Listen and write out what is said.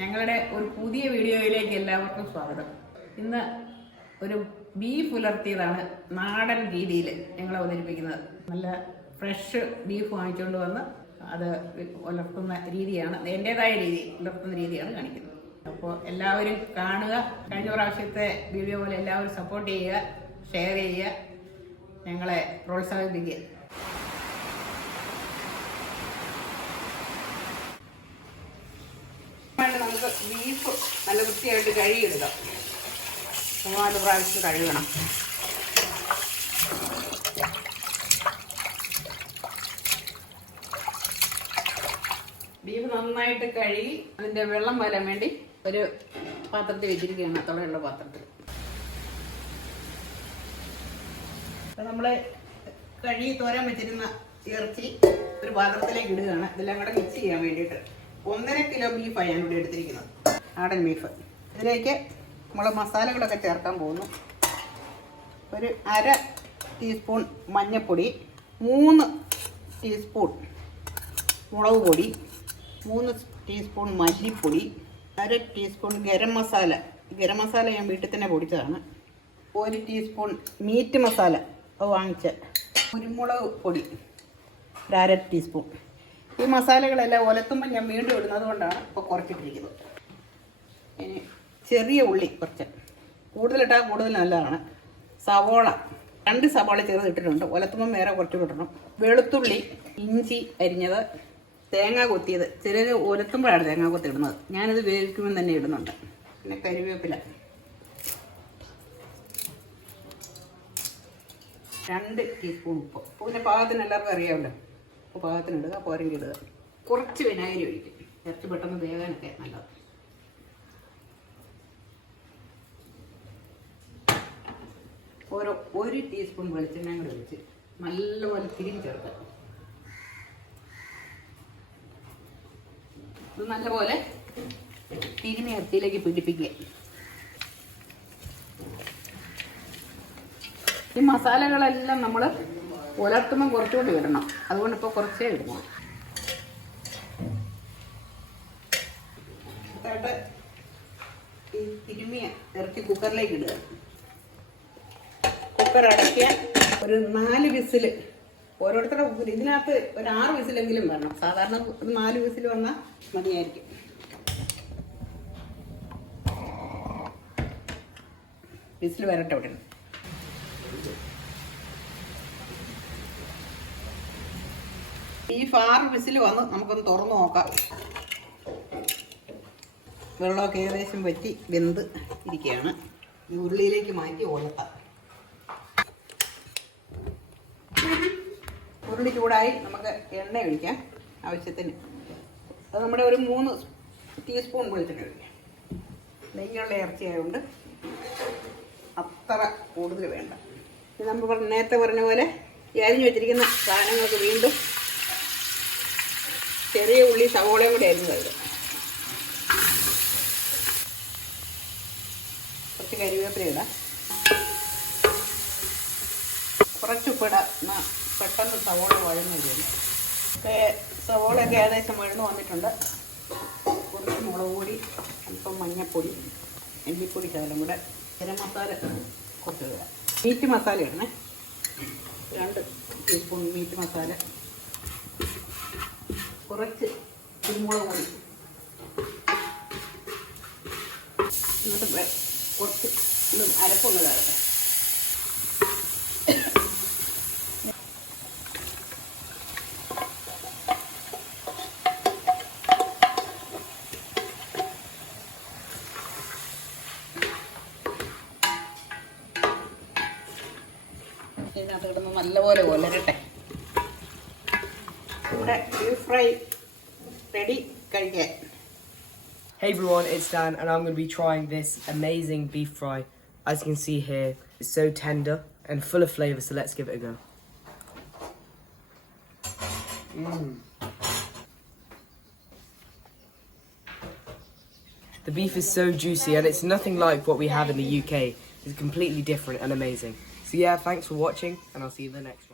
ഞങ്ങളുടെ ഒരു പുതിയ വീഡിയോയിലേക്ക് എല്ലാവർക്കും സ്വാഗതം. ഇന്ന് ഒരു ബീഫ് ഉലർത്തിയതാണ് നാടൻ രീതിയിൽ ഞങ്ങൾ അവതരിപ്പിക്കുന്നത്. നല്ല ഫ്രഷ് ബീഫ് വാങ്ങിച്ചുകൊണ്ട് വന്ന് അത് ഉലർത്തുന്ന രീതിയാണ്, എൻ്റെതായ രീതി ഉലർത്തുന്ന രീതിയാണ് കാണിക്കുന്നത്. അപ്പോൾ എല്ലാവരും കാണുക. കഴിഞ്ഞ പ്രാവശ്യത്തെ വീഡിയോ പോലെ എല്ലാവരും സപ്പോർട്ട് ചെയ്യുക, ഷെയർ ചെയ്യുക, ഞങ്ങളെ പ്രോത്സാഹിപ്പിക്കുക. നമുക്ക് ബീഫ് നല്ല വൃത്തിയായിട്ട് കഴുകിയിടുക. 3-4 പ്രാവശ്യം കഴുകണം. ബീഫ് നന്നായിട്ട് കഴുകി അതിൻ്റെ വെള്ളം വരാൻ വേണ്ടി ഒരു പാത്രത്തിൽ വെച്ചിരിക്കുകയാണ്, തുളയുള്ള പാത്രത്തിൽ. നമ്മൾ കഴുകി തോരാൻ വെച്ചിരുന്ന ഇറച്ചി ഒരു പാത്രത്തിലേക്ക് ഇടുകയാണ്. ഇതെല്ലാം കൂടെ മിക്സ് ചെയ്യാൻ വേണ്ടിയിട്ട് 1.5 കിലോ ബീഫാണ് ഞാനിവിടെ എടുത്തിരിക്കുന്നത്, നാടൻ ബീഫ്. ഇതിലേക്ക് നമ്മൾ മസാലകളൊക്കെ ചേർക്കാൻ പോകുന്നു. ഒരു 1/2 ടീസ്പൂൺ മഞ്ഞൾപ്പൊടി, 3 ടീസ്പൂൺ മുളക് പൊടി, 3 ടീസ്പൂൺ മല്ലിപ്പൊടി, 1/2 ടീസ്പൂൺ ഗരം മസാല. ഗരം മസാല ഞാൻ വീട്ടിൽ തന്നെ പൊടിച്ചതാണ്. 1 ടീസ്പൂൺ മീറ്റ് മസാല വാങ്ങിച്ച, കുരുമുളക് പൊടി 1/2 ടീസ്പൂൺ. ഈ മസാലകളെല്ലാം ഒലത്തുമ്പോൾ ഞാൻ വീണ്ടും ഇടുന്നത് കൊണ്ടാണ് ഇപ്പോൾ കുറച്ചിട്ടിരിക്കുന്നത്. ഇനി ചെറിയ ഉള്ളി കുറച്ച് കൂടുതലിട്ടാൽ കൂടുതൽ നല്ലതാണ്. സവോള 2 സവോള ചെറുതിട്ടിട്ടുണ്ട്, ഒലത്തുമ്പം വേറെ കുറച്ച് ഇടണം. വെളുത്തുള്ളി, ഇഞ്ചി അരിഞ്ഞത്, തേങ്ങ കൊത്തിയത്. ചിലർ ഒലത്തുമ്പോഴാണ് തേങ്ങ കൊത്തി ഇടുന്നത്, ഞാനിത് വേവിക്കുമ്പോൾ തന്നെ ഇടുന്നുണ്ട്. പിന്നെ കരിവേപ്പില 2 ടീസ്പൂൺ ഉപ്പ്. പിന്നെ പാകത്തിന് എല്ലാവർക്കും അറിയാമല്ലോ, ഉപ്പ് പാകത്തിന് ഇടുക, പോരെങ്കിൽ ഇടുക. കുറച്ച് വിനാഗിരി ഒഴിക്കും, ഇറച്ചി പെട്ടെന്ന് വേകാനൊക്കെ നല്ലത്. ഓരോ 1 ടീസ്പൂൺ വെളിച്ചെണ്ണ കൂടെ ഒഴിച്ച് നല്ലപോലെ തിരിഞ്ഞ് ചേർക്കുക. ഇത് നല്ലപോലെ തിരിഞ്ഞ ഇറച്ചിയിലേക്ക് പിടിപ്പിക്കുക. ഈ മസാലകളെല്ലാം നമ്മൾ ഉലർത്തുമ്പോൾ കുറച്ചുകൂടി ഇടണം, അതുകൊണ്ട് ഇപ്പോൾ കുറച്ചേ ഇടണം. ഈ തിരുമിയ ഇറച്ചി കുക്കറിലേക്ക് ഇടുക. കുക്കർ അടയ്ക്കുക. ഒരു 4 വിസിൽ ഓരോരുത്തരുടെ കുക്കർ. ഇതിനകത്ത് ഒരു 6 വിസിലെങ്കിലും വരണം. സാധാരണ 4 വിസിൽ വന്നാൽ മതിയായിരിക്കും. വിസിൽ വരട്ടെ. അവിടെ ബീഫ് 6 വിസിൽ വന്ന് നമുക്കൊന്ന് തുറന്ന് നോക്കാം. വെള്ളമൊക്കെ ഏകദേശം വറ്റി വെന്ത് ഇരിക്കുകയാണ്. ഈ ഉരുളിയിലേക്ക് മാറ്റി ഉലർത്താം. ഉരുളി ചൂടായി, നമുക്ക് എണ്ണ ഒഴിക്കാം ആവശ്യത്തിന്. അത് നമ്മുടെ ഒരു 3 ടീസ്പൂൺ വെളിച്ചെണ്ണ ഒഴിക്കാം. നെയ്യുള്ള ഇറച്ചിയായതുകൊണ്ട് അത്ര കൂടുതൽ വേണ്ട. ഇത് നമ്മൾ നേരത്തെ പറഞ്ഞ പോലെ അരിഞ്ഞു വെച്ചിരിക്കുന്ന സാധനങ്ങൾക്ക് വീണ്ടും ചെറിയ ഉള്ളി സവോളയും കൂടി അരിഞ്ഞത്. കുറച്ച് കരിവേപ്പില ഇടാം, കുറച്ച് ഉപ്പിടാം. പെട്ടെന്ന് സവോള വഴന്ന് വരും. സവോളയൊക്കെ ഏകദേശം വഴന്ന് വന്നിട്ടുണ്ട്. കുറച്ച് മുളക് പൊടി, അല്പം മഞ്ഞൾപ്പൊടി, മല്ലിപ്പൊടി ശകലം കൂടെ, ഗരം മസാല കുറച്ച് ഇടാം. മീറ്റ് മസാല ഇടണേ, 2 ടീസ്പൂൺ മീറ്റ് മസാല, കുറച്ച് കുരുമുളക് പൊടി, എന്നിട്ട് കുറച്ച് അരപ്പൊന്ന് കയറട്ടെ. ഇതിനകത്ത് കിടന്ന് നല്ലപോലെ ഉലരട്ടെ. ഇവിടെ ബീഫ് ഫ്രൈ റെഡി, കഴിക്കാൻ. Hey everyone, it's Dan and I'm going to be trying this amazing beef fry. As you can see here, it's so tender and full of flavour, so let's give it a go. The beef is so juicy and it's nothing like what we have in the UK. It's completely different and amazing. So yeah, thanks for watching and I'll see you in the next one.